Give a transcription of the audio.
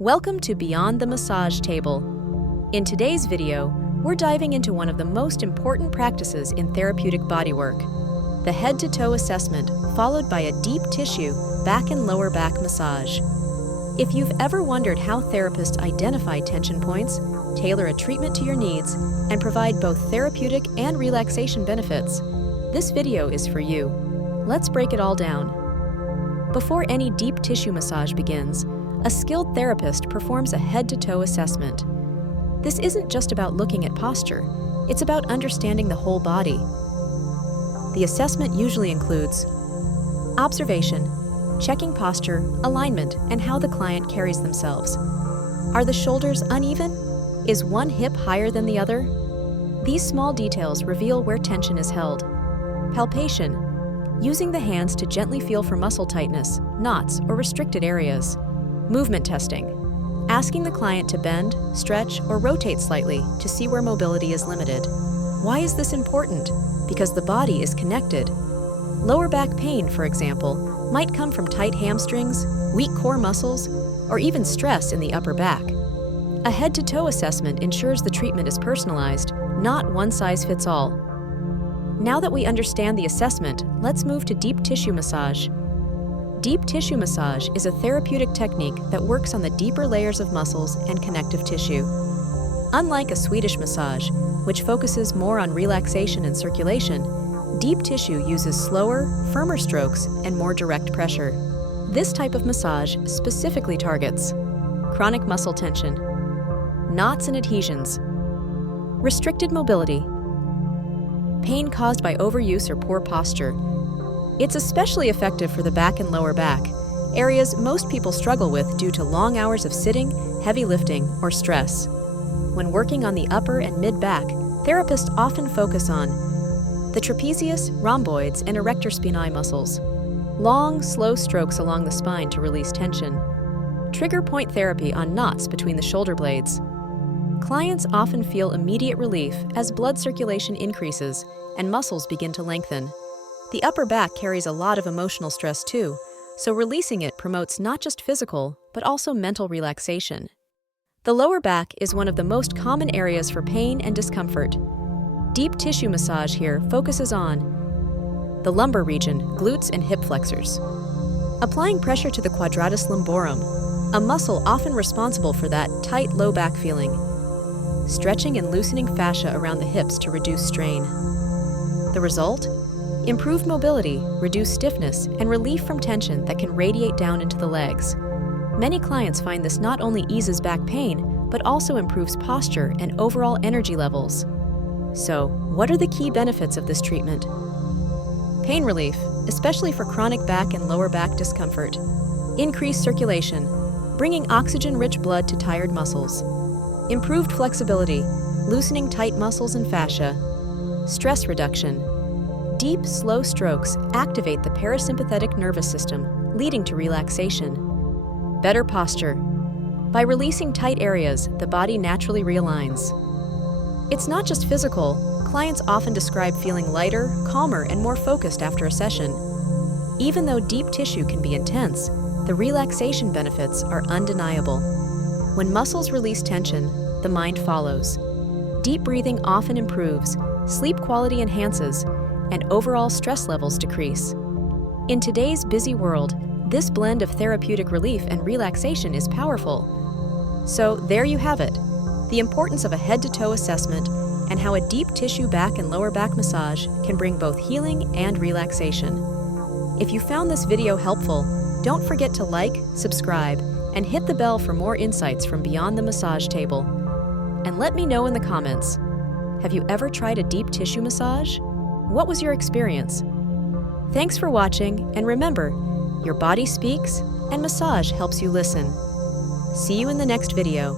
Welcome to Beyond the Massage Table. In today's video, we're diving into one of the most important practices in therapeutic bodywork, the head-to-toe assessment, followed by a deep tissue back and lower back massage. If you've ever wondered how therapists identify tension points, tailor a treatment to your needs, and provide both therapeutic and relaxation benefits, this video is for you. Let's break it all down. Before any deep tissue massage begins, a skilled therapist performs a head-to-toe assessment. This isn't just about looking at posture, it's about understanding the whole body. The assessment usually includes observation, checking posture, alignment, and how the client carries themselves. Are the shoulders uneven? Is one hip higher than the other? These small details reveal where tension is held. Palpation, using the hands to gently feel for muscle tightness, knots, or restricted areas. Movement testing, asking the client to bend, stretch, or rotate slightly to see where mobility is limited. Why is this important? Because the body is connected. Lower back pain, for example, might come from tight hamstrings, weak core muscles, or even stress in the upper back. A head-to-toe assessment ensures the treatment is personalized, not one size fits all. Now that we understand the assessment, let's move to deep tissue massage. Deep tissue massage is a therapeutic technique that works on the deeper layers of muscles and connective tissue. Unlike a Swedish massage, which focuses more on relaxation and circulation, deep tissue uses slower, firmer strokes and more direct pressure. This type of massage specifically targets chronic muscle tension, knots and adhesions, restricted mobility, pain caused by overuse or poor posture. It's especially effective for the back and lower back, areas most people struggle with due to long hours of sitting, heavy lifting, or stress. When working on the upper and mid-back, therapists often focus on the trapezius, rhomboids, and erector spinae muscles. Long, slow strokes along the spine to release tension. Trigger point therapy on knots between the shoulder blades. Clients often feel immediate relief as blood circulation increases and muscles begin to lengthen. The upper back carries a lot of emotional stress too, so releasing it promotes not just physical, but also mental relaxation. The lower back is one of the most common areas for pain and discomfort. Deep tissue massage here focuses on the lumbar region, glutes and hip flexors. Applying pressure to the quadratus lumborum, a muscle often responsible for that tight low back feeling. Stretching and loosening fascia around the hips to reduce strain. The result? Improved mobility, reduced stiffness, and relief from tension that can radiate down into the legs. Many clients find this not only eases back pain, but also improves posture and overall energy levels. So, what are the key benefits of this treatment? Pain relief, especially for chronic back and lower back discomfort. Increased circulation, bringing oxygen-rich blood to tired muscles. Improved flexibility, loosening tight muscles and fascia. Stress reduction. Deep, slow strokes activate the parasympathetic nervous system, leading to relaxation. Better posture. By releasing tight areas, the body naturally realigns. It's not just physical. Clients often describe feeling lighter, calmer, and more focused after a session. Even though deep tissue can be intense, the relaxation benefits are undeniable. When muscles release tension, the mind follows. Deep breathing often improves, sleep quality enhances, and overall stress levels decrease. In today's busy world, this blend of therapeutic relief and relaxation is powerful. So there you have it, the importance of a head-to-toe assessment and how a deep tissue back and lower back massage can bring both healing and relaxation. If you found this video helpful, don't forget to like, subscribe, and hit the bell for more insights from Beyond the Massage Table. And let me know in the comments, have you ever tried a deep tissue massage? What was your experience? Thanks for watching, and remember, your body speaks, and massage helps you listen. See you in the next video.